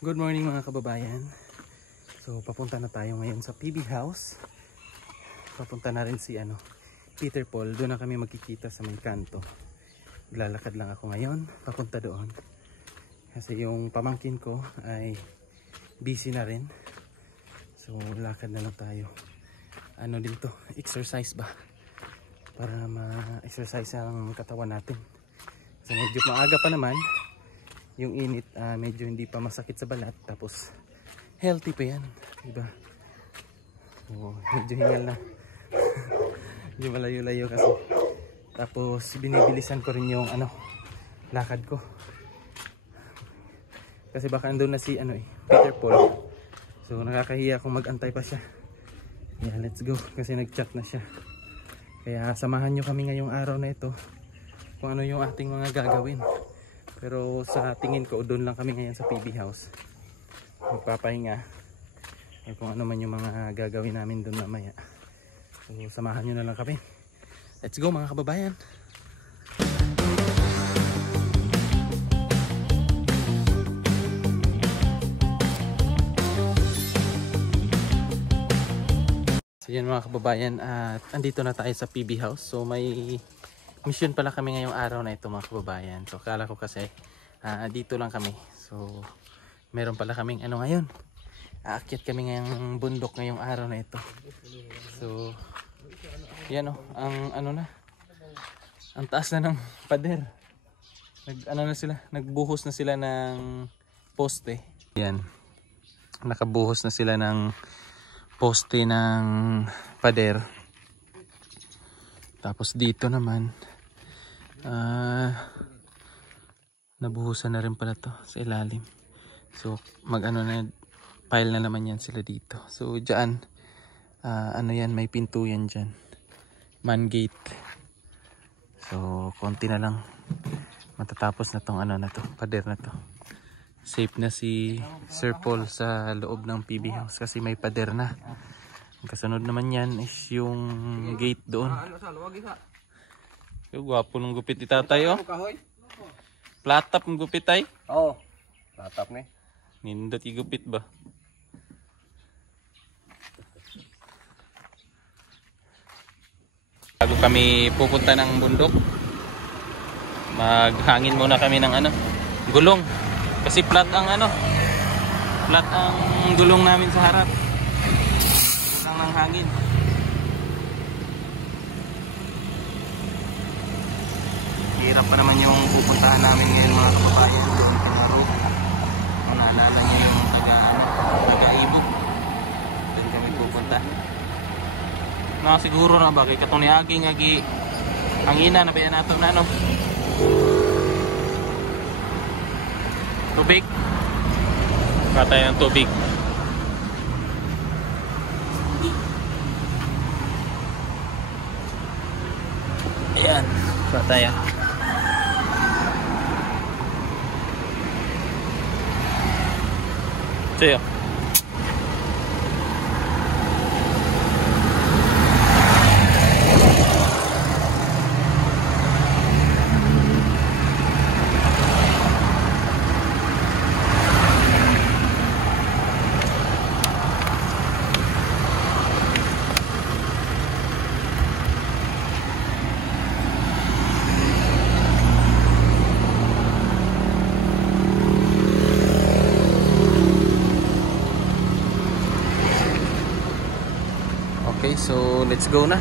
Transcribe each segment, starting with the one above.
Good morning mga kababayan. So papunta na tayo ngayon sa PB House. Papunta na rin si Peter Paul. Doon na kami magkikita sa may kanto. Lalakad lang ako ngayon papunta doon. Kasi yung pamangkin ko ay busy na rin. So lakad na lang tayo. Ano din to? Exercise ba? Para ma-exercise ang katawan natin. Kasi medyo maaga pa naman. Yung init medyo hindi pa masakit sa balat, tapos healthy pa yan, diba? So, medyo hingal na. Medyo malayo-layo kasi. Tapos binibilisan ko rin yung lakad ko. Kasi baka andun na si Peter Paul. So nakakahiya kung mag-antay pa siya. Yeah, let's go kasi nag-chat na siya. Kaya samahan nyo kami ngayong araw na ito kung ano yung ating mga gagawin. Pero sa tingin ko, doon lang kami ngayon sa PB House. Magpapahinga. Ay kung ano man yung mga gagawin namin doon mamaya. So samahan nyo na lang kami. Let's go mga kababayan. So yan mga kababayan, at andito na tayo sa PB House. So may mission pala kami ngayong araw na ito mga kababayan. So akala ko kasi dito lang kami. So meron pala kaming ngayon. Aakyat kami ngayong bundok ngayong araw na ito. So yan ang taas na ng pader. Nagbuhos na sila ng poste. Yan. Nakabuhos na sila ng poste ng pader. Tapos dito naman nabuhusan na rin pala to sa ilalim. So pile na naman yan sila dito. So dyan yan, may pinto yan dyan, man gate. So konti na lang matatapos na tong pader na to. Safe na si Sir Paul sa loob ng PB House kasi may pader na. Ang kasunod naman yan is yung gate doon. Yung gwapo ng gupit ni tatay, oh. Platap ng gupit ay? Oo, platap ni. Nindot yung gupit ba? Bago kami pupunta ng bundok, maghangin muna kami ng gulong. Kasi flat ang gulong namin sa harap. Ng hangin. Hirap pa naman yung pupuntahan namin ngayon mga kababayan. Doon Pinaro. Kung naalala nyo yung taga-ibog. Doon kami pupunta. Siguro na ba kay katong ni Aging ang ina na bayan nato na tubig. Katay ng tubig. Ayan, sa tayo. Siya. Okay, so let's go na.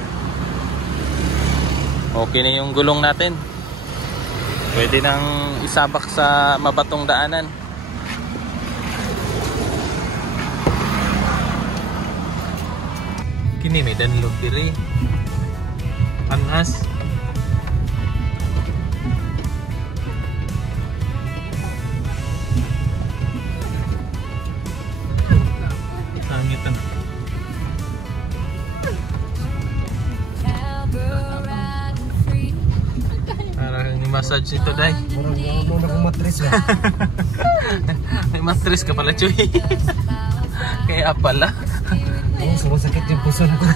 Okay na yung gulong natin. Pwede nang isabak sa mabatong daanan. Kini may danlog diri. Panas. Sangitan. Massage ito, day. Marunong akong matris ba? May matris ka pala, Chuy. Kaya pala. Oo, sumasakit yung puso na ko.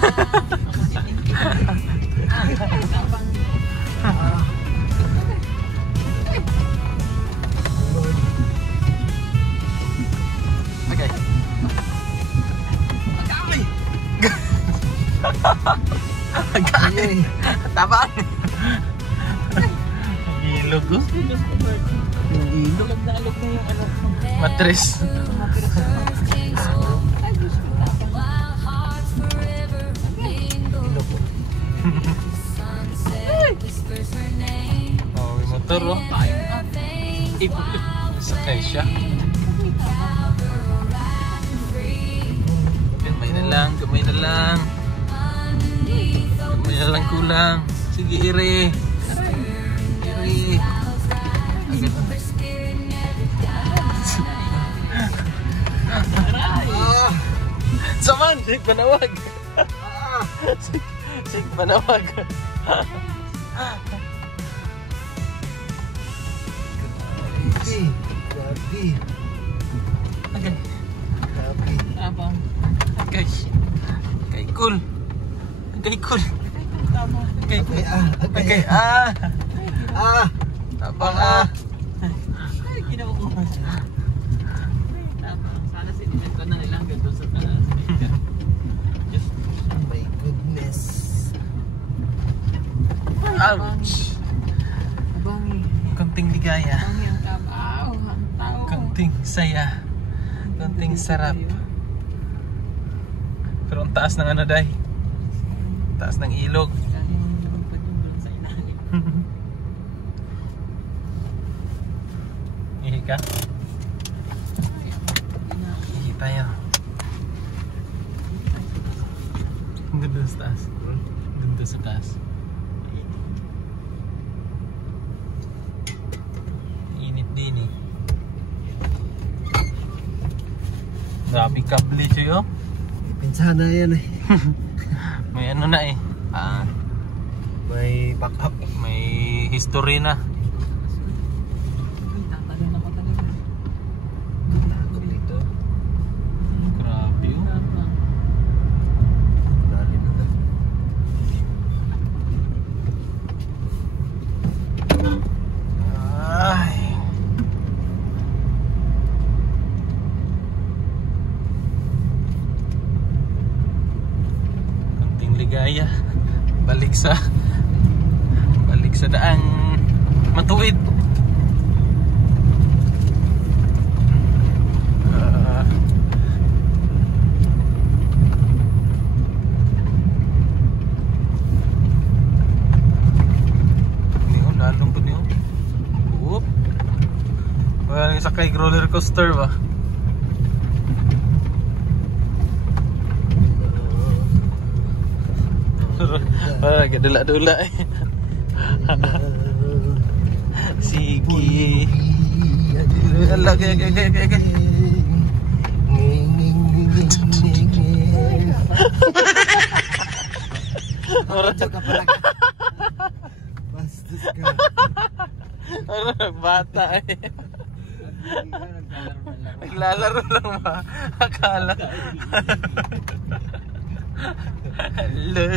Ay, Tabang! Ilog oh. Ilog. Alog na yung ano. Matres. Oh, may motor oh. Sakay siya. Gamay na lang, gamay na lang. Gamay na lang kulang. Sige, ire. Ire. Agad. Saman, Sik Banawag. Sik Banawag. Grabe. Agad. Grabe. Abang. Agay. Agay cool. Agay cool. Agay cool. Agay ah. Ah! Abang ah. Ay, ginawa ko. Sana sinihan ko na nilang ganda sa taas. Oh my goodness. Ouch. Abangi. Konting ligaya. Abangi ang tabaw. Ang tao. Konting saya. Konting sarap. Pero ang taas ng ano day. Taas ng ilog. Sa ilalim. Ihi ka? Ihi tayo. Ang ganda sa taas. Ang ganda sa taas. Init din eh. Grabe kable siya. Pinsana yan eh. May ano na eh. May backup. May history na. Uy, tatalon ako talaga. Takot dito. Grabe oh. Abang. Lalim na. Ay. Konting ligaya. Balik sa daang matuwid. Niyo lalong po niyo. Whoop. Wala yung sakay roller coaster ba? Wala kadula-dula eh. Sige. Ala kaya. Basta ka pala. Bastos ka. Ano nagbata eh. Naglalaro lang ba? Akala. Hello.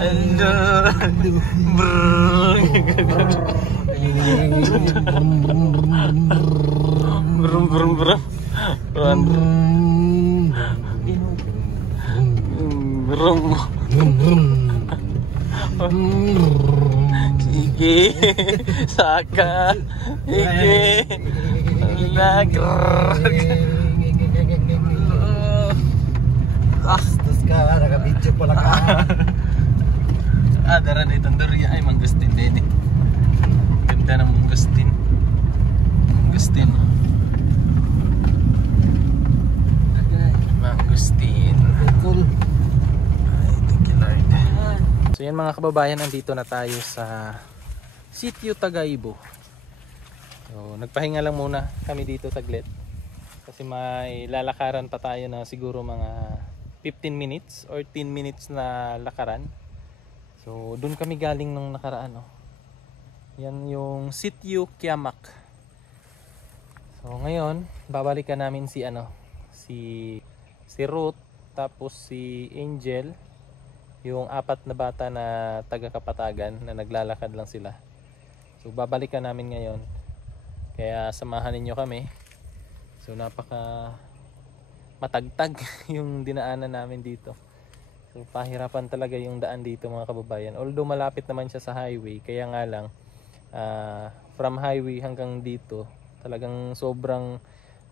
Hello. Brum brum brum. Brum. Sige. Saka. Sige. Lagrrrr. Bastos ka. Naka-video pala ka. Dara na itong duriya ay mangustin din eh. Ganda ng mangustin. Mangustin. Mangustin. Cool. Ay, thank you Lord. So yan mga kababayan, nandito na tayo sa Sitio Tagaybo. So nagpahinga lang muna kami dito saglit. Kasi may lalakaran pa tayo na siguro mga 15 minutes or 10 minutes na lakaran. So doon kami galing nung nakaraan oh. Yan yung Sitio Kiamak. So ngayon babalikan namin si si Ruth, tapos si Angel, yung apat na bata na taga Kapatagan na naglalakad lang sila. So babalikan namin ngayon. Kaya samahan ninyo kami. So matagtag yung dinaanan namin dito. So pahirapan talaga yung daan dito mga kababayan. Although malapit naman siya sa highway, kaya nga lang from highway hanggang dito talagang sobrang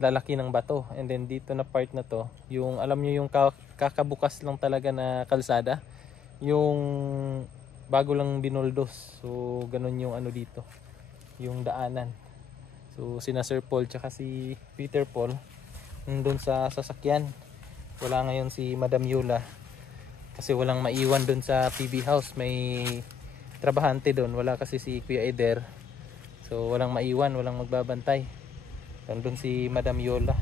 lalaki ng bato. And then dito na part na to, yung alam nyo yung kakabukas lang talaga na kalsada, yung bago lang binuldos. So ganun yung ano dito, yung daanan. So sina Sir Paul tsaka si Peter Paul nandun sa sasakyan. Wala ngayon si Madam Yola kasi walang maiwan dun sa PB house. May trabahante dun, wala kasi si Kuya Eder. So walang maiwan, walang magbabantay. Nandun si Madam Yola.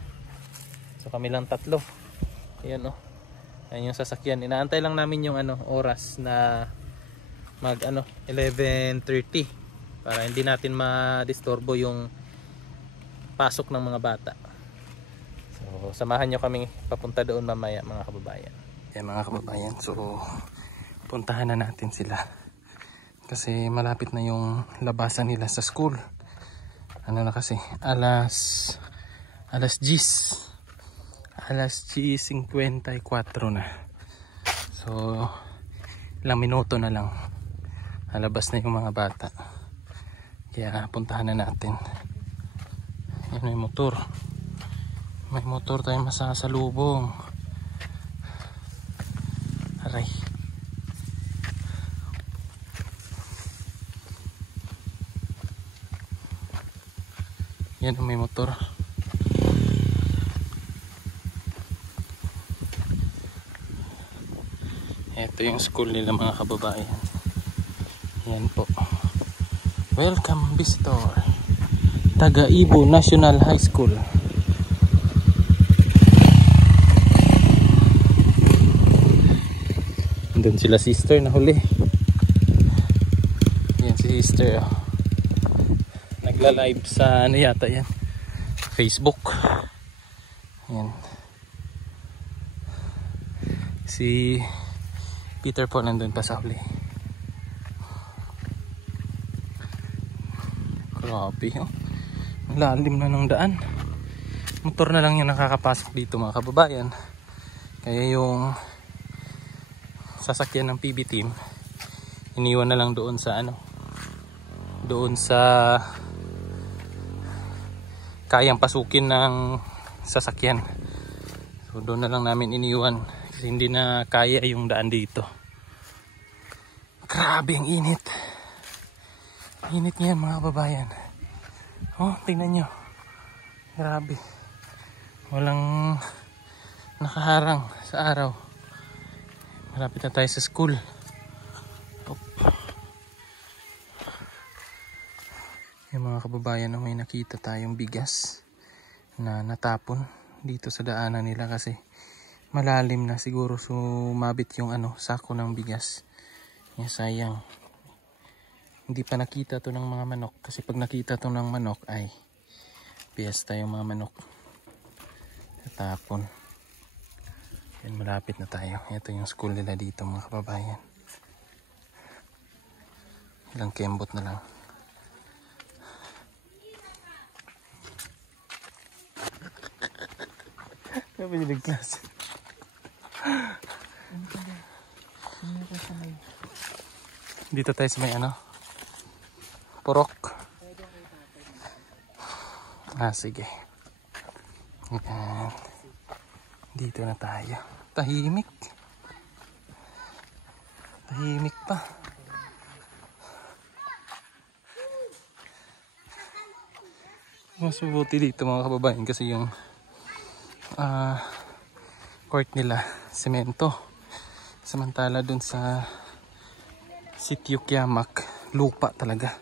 So kami lang tatlo. Ayan oh. Ayan yung sasakyan. Inaantay lang namin yung oras na mag 11:30 para hindi natin ma-disturbo yung pasok ng mga bata. So samahan nyo kami papunta doon mamaya mga kababayan. Ayan mga kababayan. So puntahan na natin sila. Kasi malapit na yung labasan nila sa school. Ano na kasi? Alas 10:54 na. So ilang minuto na lang alabas na yung mga bata. Kaya puntahan na natin. Yan may motor. May motor tayong masasalubong. Aray. Yan may motor. Ito yung school nila mga kababayan. Yan po. Welcome visitor. Taga-Ibo National High School. Doon sila sister na huli. Yan si sister. Nagla-live sa yata yan, Facebook. Yan. Si Peter po nandun pa sa huli. Grabe oh. Lalim na ng daan. Motor na lang yung nakakapasok dito mga kababayan. Kaya yung sasakyan ng PB team iniwan na lang doon sa doon sa kayang pasukin ng sasakyan. So doon na lang namin iniwan kasi hindi na kaya yung daan dito. Grabe ang init. Init niyan mga kababayan. Oh, tingnan nyo. Grabe. Walang nakaharang sa araw. Malapit na tayo sa school. Yung mga kababayan, may nakita tayong bigas na natapon dito sa daanan nila kasi malalim na siguro sumabit yung sako ng bigas. Sayang. Hindi pa nakita to ng mga manok kasi pag nakita to ng manok ay piyesta yung mga manok. Natapon. Yan, malapit na tayo. Ito yung school nila dito mga kababayan. Ilang kembot na lang. Sabi niya nag-class. Dito tayo sa may Purok. Sige. Yan. Dito na tayo. Tahimik. Tahimik pa. Mas mabuti dito mga kababayan kasi yung court nila semento. Samantala dun sa Sitio Kiamak lupa talaga.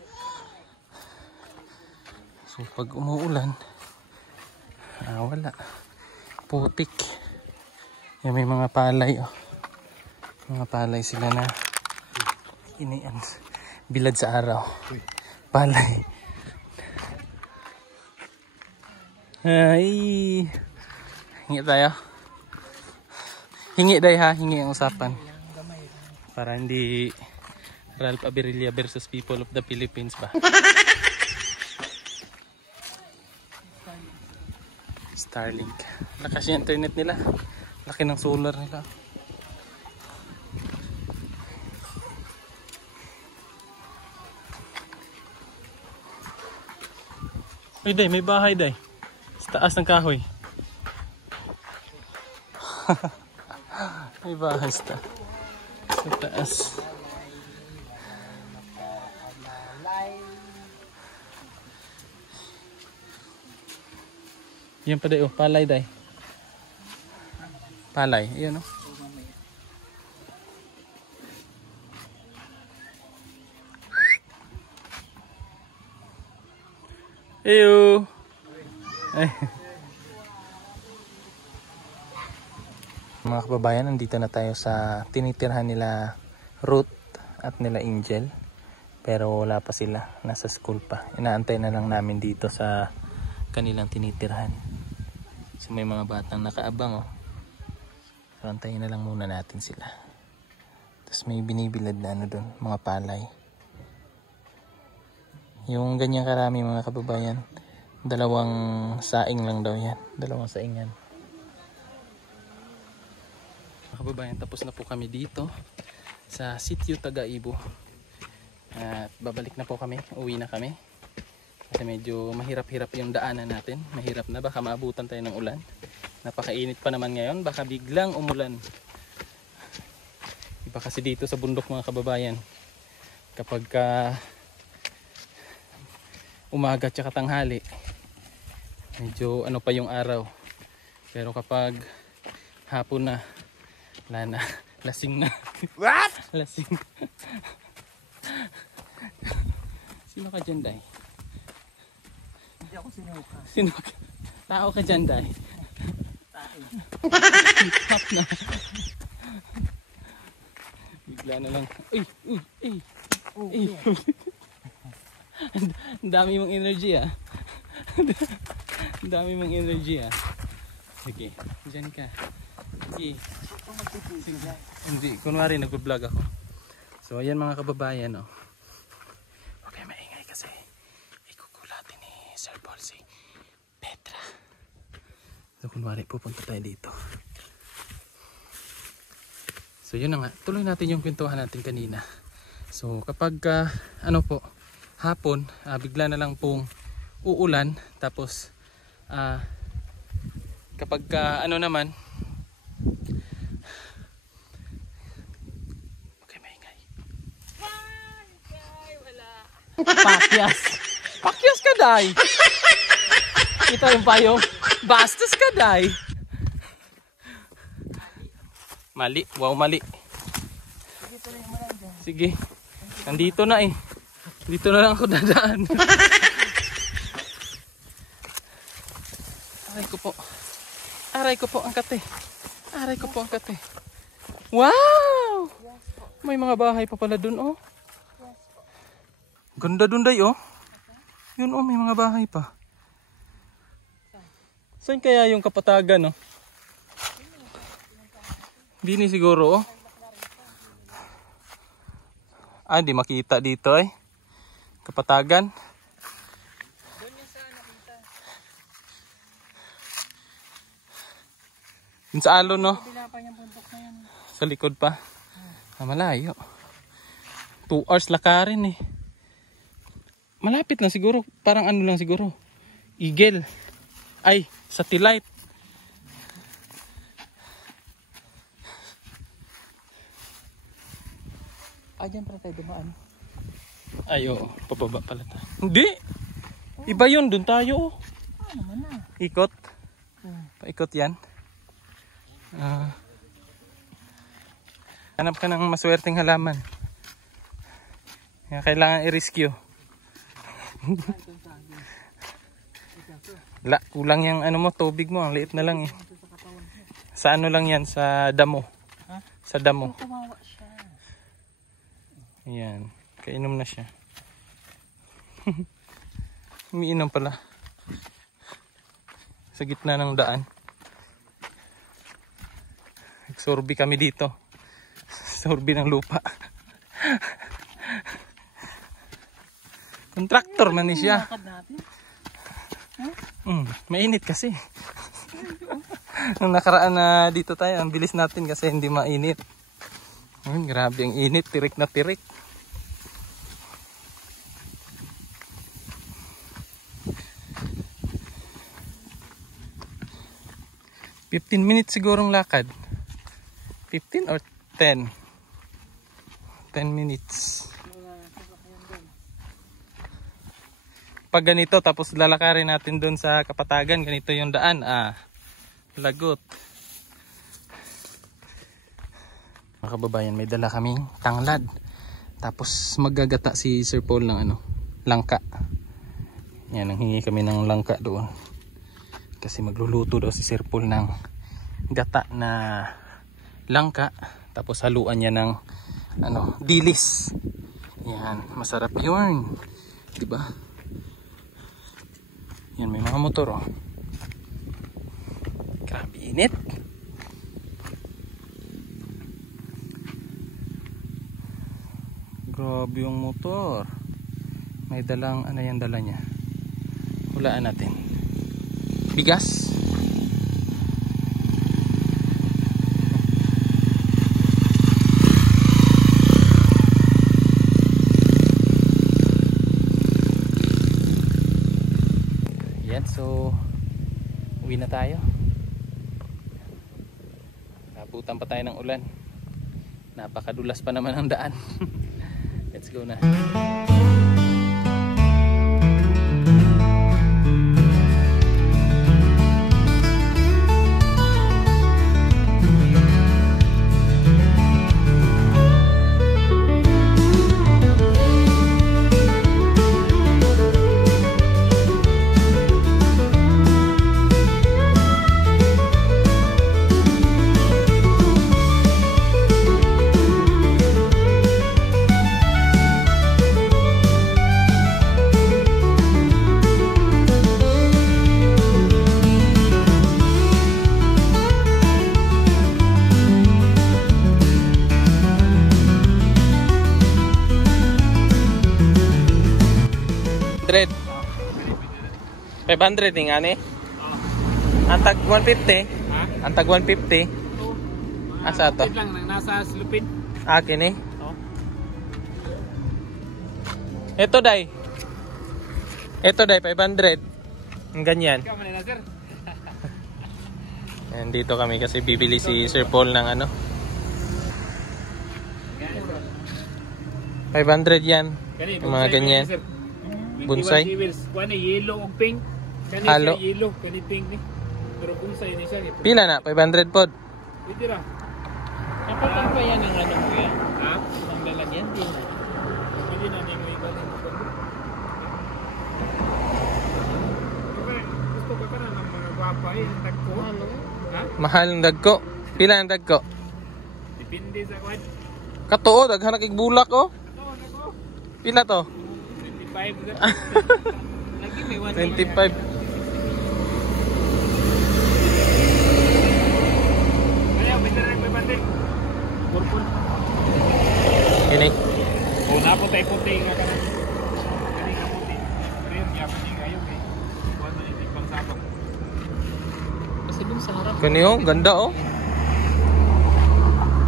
So pag umuulan wala. Putik. Yan may mga palay mga palay sila na bilad sa araw. Palay. Ay, hingi tayo. Hingi day ha, hingi ang usapan. Para hindi Ralph Abirilla versus People of the Philippines ba? Starlink. Lakas yung internet nila. Laki ng solar nila. Uy, Day, may bahay, Day. Sa taas ng kahoy. May bahay sa taas. Yan pa, Day. Oh, palay, Day. Palay. Ayan, oh. Eyo. Ay. Mga kababayan, nandito na tayo sa tinitirhan nila Ruth at nila Angel. Pero wala pa sila. Nasa school pa. Inaantay na lang namin dito sa kanilang tinitirhan. So may mga batang nakaabang, oh. So antayin na lang muna natin sila. Tapos may binibilad na ano doon, mga palay. Yung ganyan karami mga kababayan, 2 saing lang daw yan. 2 saing yan. Mga kababayan, tapos na po kami dito sa Sitio Tagaibo. At babalik na po kami, uwi na kami. Kasi medyo mahirap-hirap yung daanan natin. Mahirap na, baka maabutan tayo ng ulan. Napakainit pa naman ngayon, baka biglang umulan. Iba kasi dito sa bundok mga kababayan. Kapag umaga at tanghali, medyo ano pa yung araw. Pero kapag hapon na, wala na, lasing na. What? Lasing. Sino ka dyan, Day? Hindi ako sinuka. Sino ka? Tao ka dyan, Day? Tap na. Bigla na lang. Uy! Uy! Uy! Uy! Ang dami mong energy, ah. Ang dami mong energy, ah. Sige, dyan ka. Sige. Sige. Hindi, kunwari nag-vlog ako. So ayan mga kababayan, oh. Okay, maingay kasi ikukulatin ni Sir Paul si Petra. So kunwari pupunta tayo dito. So yun na nga, tuloy natin yung kwentuhan natin kanina. So kapag ano po, hapon, bigla na lang pong uulan. Tapos kapag ano naman, okay, maingay. Wala. Pakyas. Pakyas ka, Day. Kita yung payong. Bastos ka, Day. Mali. Wow, mali. Sige. Nandito na eh. Dito na lang ako dadaan. Aray ko po. Aray ko po ang kate. Aray ko po ang kate. Wow! May mga bahay pa pala dun, oh. Ganda dun, Day, oh. Yun, oh, may mga bahay pa. Saan kaya yung kapatagan, oh? Dini siguro, oh. Di makita dito, eh. Kapatagan. Dun sa alon, no? Sa likod pa. Malayo. 2 hours lakarin, eh. Malapit lang siguro. Parang ano lang siguro. Eagle. Ay, satellite. Dyan para tayo dumaan. Ay, oo. Pababa pala tayo. Hindi! Iba yun. Doon tayo. Naman na. Ikot. Paikot yan. Hanap ka ng maswerteng halaman. Kailangan i-rescue. Kulang yung ano mo, tubig mo. Ang liit na lang eh. Sa ano lang yan? Sa damo. Sa damo. Ayan. Kainom na siya. Umiinom pala. Sa gitna ng daan. Nagsorbi kami dito. Sorbi ng lupa. Kontraktor man siya. Mainit kasi. Nung nakaraan na dito tayo, ang bilis natin kasi hindi mainit. Grabe ang init, tirik na tirik. $15 minutes sigurong lakad. 15 or 10? 10 minutes. Pag ganito tapos lalakarin natin doon sa Kapatagan, ganito yung daan. Lagot. Mga kababayan, may dala kaming tanglad. Tapos maggagata si Sir Paul ng langka. Yan, nanghingi kami ng langka doon. Kasi magluluto daw si Sir Paul ng gata na langka. Tapos haluan niya ng dilis. Yan, masarap yun. Diba? Yan, may mga motor Grabe init. Grabe yung motor. May dalang, yung dala niya? Hulaan natin. Bigas. Yan, so uwi na tayo. Nabutan pa tayo ng ulan. Napakadulas pa naman ang daan. Let's go na. $500 nga ni? Antag 150? Ha? Antag 150? Asa to? Lang, nasa Slupin. Akin eh? Oh. Ito day. Ito day, 500. Ang ganyan. Ikaw man na, sir. And dito kami kasi bibili si Sir Paul ng 500 yan. Yung mga ganyan. Bonsai. Kuan yellow ug pink. Kani Halo. siya yellow, kani pink ni. Pero bonsai ni siya. Pila na? 500 pod. Pwede ra. Napatan pa yan ang mo yan? Ha? Ang lalagyan din. Pwede na ni mo iba ni mo. Gusto ka na ng mga gwapa ang tagko. Ha? Mahal ng dagko. Pila ang dagko? Depende sa kwan. Katuo, daghan kay bulak oh. Pila to? 25. Lagi may 25. Kaya pwede rin may bandil. Purple. Ini. O na puti-puti nga ka na. Kani nga puti. Pero yapon ni kayo kay. Kuan man ni pangsabak. Kasi dun sa harap. Kani oh, ganda oh.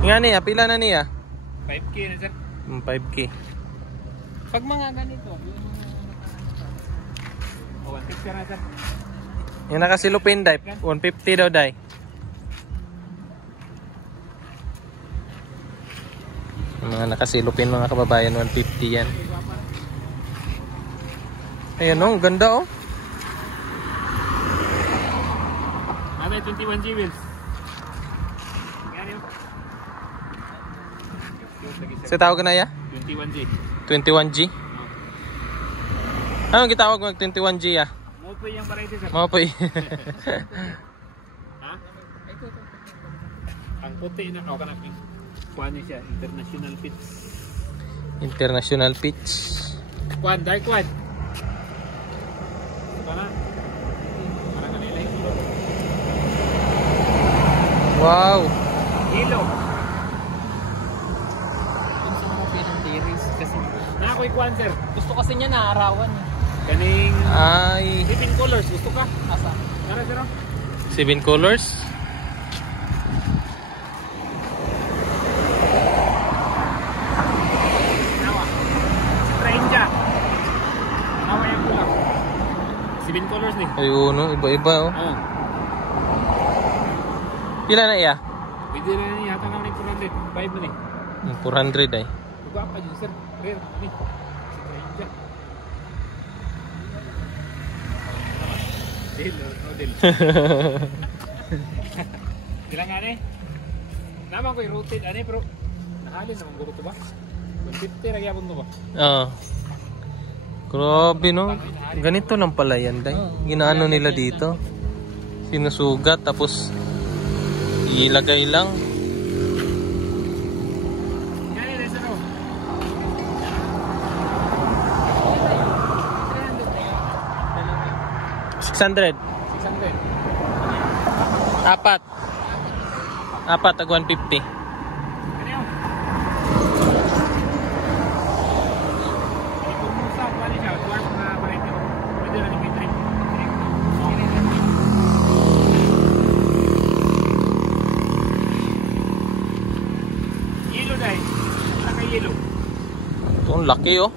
Nga niya, pila na niya? 5K na sir. 5K. Pag mga ganito, O 150 na sir. Yung nakasilupin day, 150 daw day. Yung mga nakasilupin mga kababayan, 150 yan. Ayan oh, ganda oh. May 21 G wheels. Sa tawag na ya? 21G. 21G? Anong gitawag mag 21G ya? Mo po yung variety sir. Mga po Ha? Ang puti na ako kanapin. Kuan niya siya, international pitch. International pitch. Kuan, dahil kuan. Ito na. Parang kanila yung hilo. Wow! Hilo. dun sa mga pinang-tiris. Kasi Na ako'y kuan sir. gusto kasi niya naarawan. Kaning Ay! Philippine colors, gusto ka? Asa? Tara, sir. 7 colors. Nawa. Stranger. Nawa yung pula. 7 colors nih. Ayun, no, iba-iba oh. Oh. Pila na iya? Pwede na yan yata naman yung 400. 5 na nih. 400 ay. Buka apa yun, sir? Rare. Nih. Stranger. Deal, no deal. Ilang nga nih? Naman ko yung rotate ane, pero nahalin naman guro to ba? 150 lagi abon to ba? Ah. Grabe no. Ganito lang pala yan, day. Ginaano nila dito. Sinusugat tapos ilagay lang. Yan yun, sir. 600. 600. Apat. Apat tag 150. Ano yun? Kung musa, paano siya? Dwarf na variety. Pwede na yung trip. Yellow dahil. Wala ka yellow. Ito ang laki oh.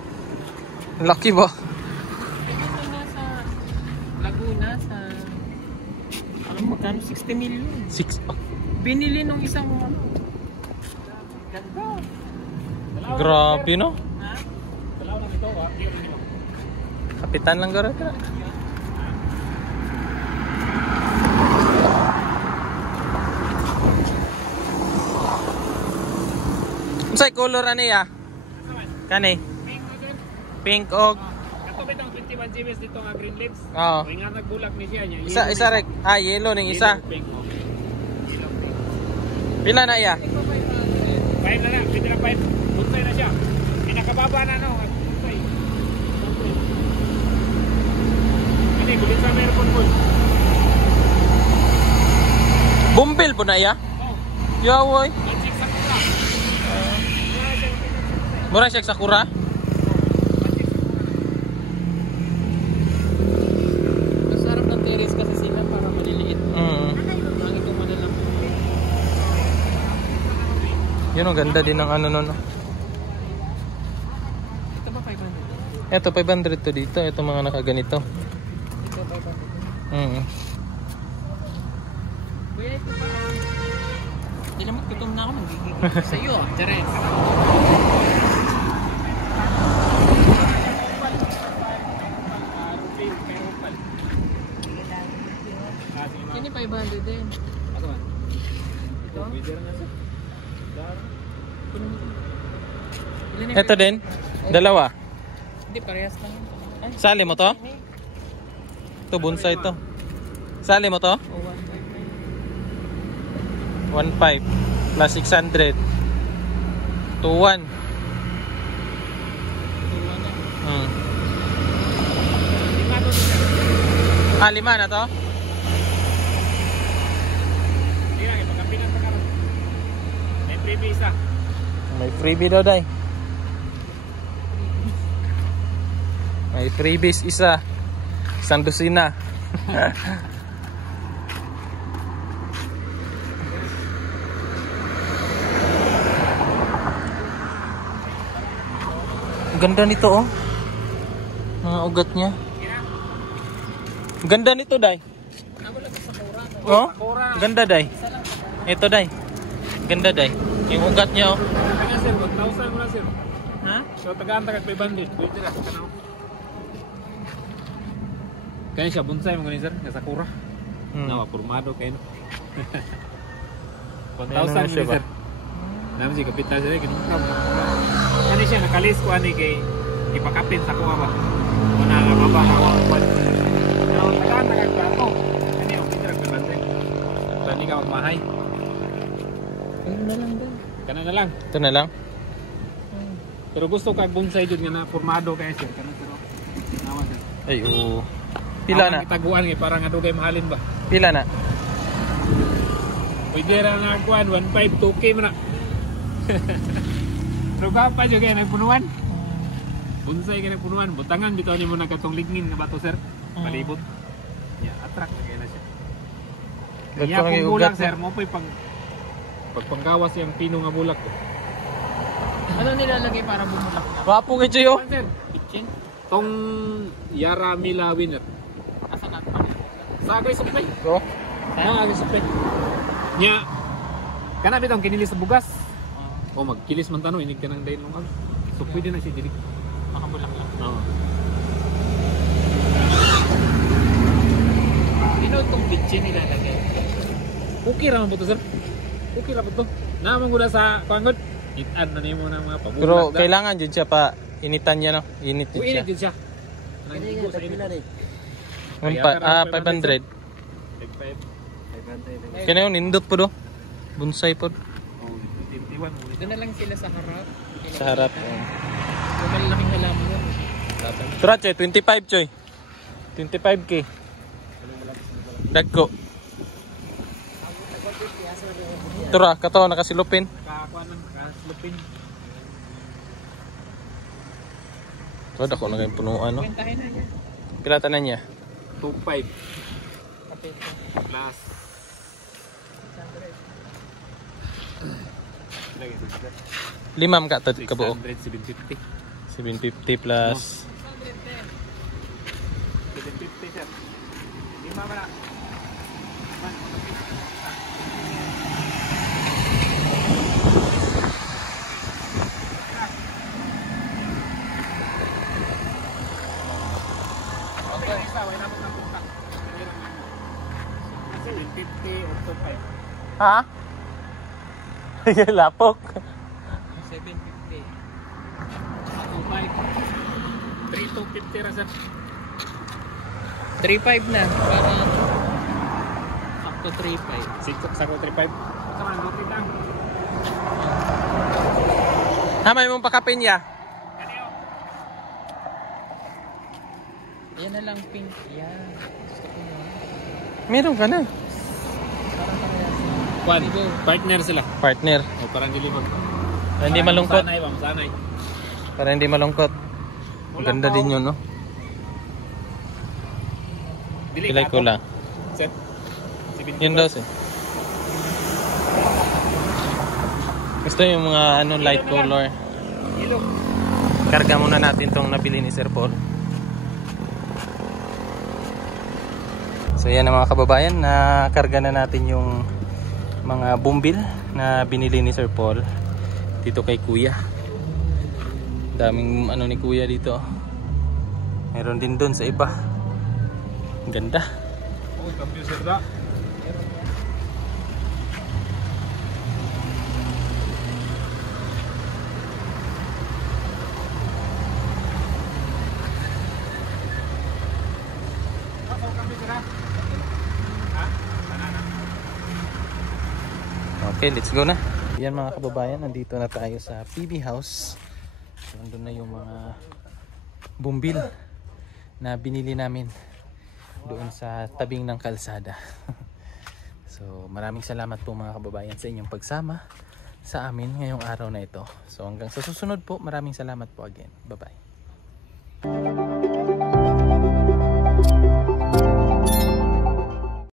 Ang laki ba? Ayun na nga sa Laguna sa alam mo magkano 60 million. 6. Binili nung isang ano. Ganda. Grabe no. Ha? Dalaw lang ito, ha? Hindi ko rin ito. Kapitan lang gara. Unsay color ani ya? Kani? Pink na dyan. Pink og Kato ba itong 21 GBs dito nga green leaves? oh. O nga nagbulak ni siya niya. Isa rek. Ah, yellow ning isa. Pink. Yellow pink. Pila na iya? 5 na na. Pwede na 5. Buntay na siya. Pinakababa na no. Buntay. Ano kulit sa meron po. Bumbil po na iya? Oh. Yawoy. Check sa kura. Mura siya sa Sakura? Masarap ng terrace kasi sila para maliliit. Mm. Ang itong madalang. Yun ang ganda din ng ano no. Ito ba 500? Ito 500 to dito, ito mga nakaganito. Ito 500. Mm. Kuya, ito pa. Hindi naman gutom na ako. Nagigigil sa iyo. Tiyeren. Yun yung 500 din. Ako ba? Ito? Pwede rin na siya. Ilan yung- Ito din, dalawa. Hindi, parehas lang yun. Ay, Sali mo to? Ito bonsai to. Sali mo to? oh, 1.5 plus 600. 2.1. Hmm. Lima doon siya. Ah, 5 na to? Hindi lang, ipagkampinan pa karon. May freebie isa. May freebie daw day. May freebies isa. Isang dosina. Ganda nito oh. Mga ugat niya. Ganda nito day. Oh? Ganda day. Ito day. Ganda day. Yung ugat niya oh. Kanya sir, 1,000 mo na sir. ha? So tagaan tagad 500. Pwede na. Kanaw. Kanya siya bonsai mo ganun sir. Nga sakura. Nawa, formado kayo. 1,000 Ayan na siya mo ba? sir. Naman siya kapitan siya. Ano siya, nakalis ko ani kay ipakapin sa kuha ba? Muna nga baba na ako. Pero tagaan tagad ka ako. Ano yung pwede na 500. Tani ka magmahay. Ayun na lang din. Kana na lang. Ito na lang. Pero gusto kag bonsai jud nga na formado kay sir. Kana sir. Nawa sir. Ay oo. Pila na? Itaguan kay para nga dugay mahalin ba. Pila na? Pwede ra na kuan 1.5 2K man na. Pero pa jud kay nagpunuan. Bonsai kay nagpunuan. Butangan bitaw nimo na katong lignin nga bato sir. Palibot. Yeah, attract na kaya na siya. Dagko Kaya lagi kung ugat bulak mo. sir, mo po'y pagpanggawas yung pino nga bulak ko. Ano nilalagay para bumulak na? Wapo kay Chuyo. Sir, Kitchen? tong Yara Mila winner. Asa na pa? Sa agay supply. Go. Sa agay supply. Nya, kana bitong kinilis sa bugas. O magkilis man tanong, inig ka ng dayon ng so pwede na siya dili. Makabulak lang. Oo. Sino itong kitchen nilalagay? Okay ra man po to sir. Okay ra po to. Naman ko na sa kuangod. Itan na nimo ng mga pabulak. Pero kailangan jud siya pa initan niya no. Init jud Uy, siya. init siya. Nangigo sa init. Ngun pa 500. 500. Kaya yung nindot po do. Bonsai po. Oh, 21. Doon na lang sila sa harap. Sa harap. Yung malalaking halaman yun. Tura Choy, 25 Choy. 25k. Dagko. Tura, kato nakasilupin. Kakakuan lang, kaslupin. Tura, dako na kayong punuan no. Kwentahin na yan. Pilata na niya. 25 Kapit. plus. Lagi 5 ka to kabuo. 750. 750 plus 750 sir. Lima ba na? Okay, isa, wala na po ng contact. 750 or 25. Ha? Lapok. 750. 3250 ra sir. 3.5 na. Para sakto 3.5. Sakto 35. Sama ng lupit lang. Hamay mong pakapin niya. Kanyo. Yan na lang pink. Yan. Gusto ko na. Meron ka na. Parang parehas. Kwan, partner sila. Partner. O parang dilibag. Para hindi malungkot. Sanay ba, sanay. Para hindi malungkot. Ang ganda din yun, no? Pilay ko lang. Set. Yun daw, sir. Gusto yung mga ano, light color. Ilog. Karga muna natin tong nabili ni Sir Paul. So yan mga kababayan, nakarga na natin yung mga bumbil na binili ni Sir Paul dito kay Kuya. Daming ano ni Kuya dito. Meron din doon sa iba. Ganda. Uy, computer da. Okay, let's go na. Yan mga kababayan, nandito na tayo sa PB House. So, andun na yung mga bumbil na binili namin doon sa tabing ng kalsada. So, maraming salamat po mga kababayan sa inyong pagsama sa amin ngayong araw na ito. So, hanggang sa susunod po, maraming salamat po again. Bye-bye.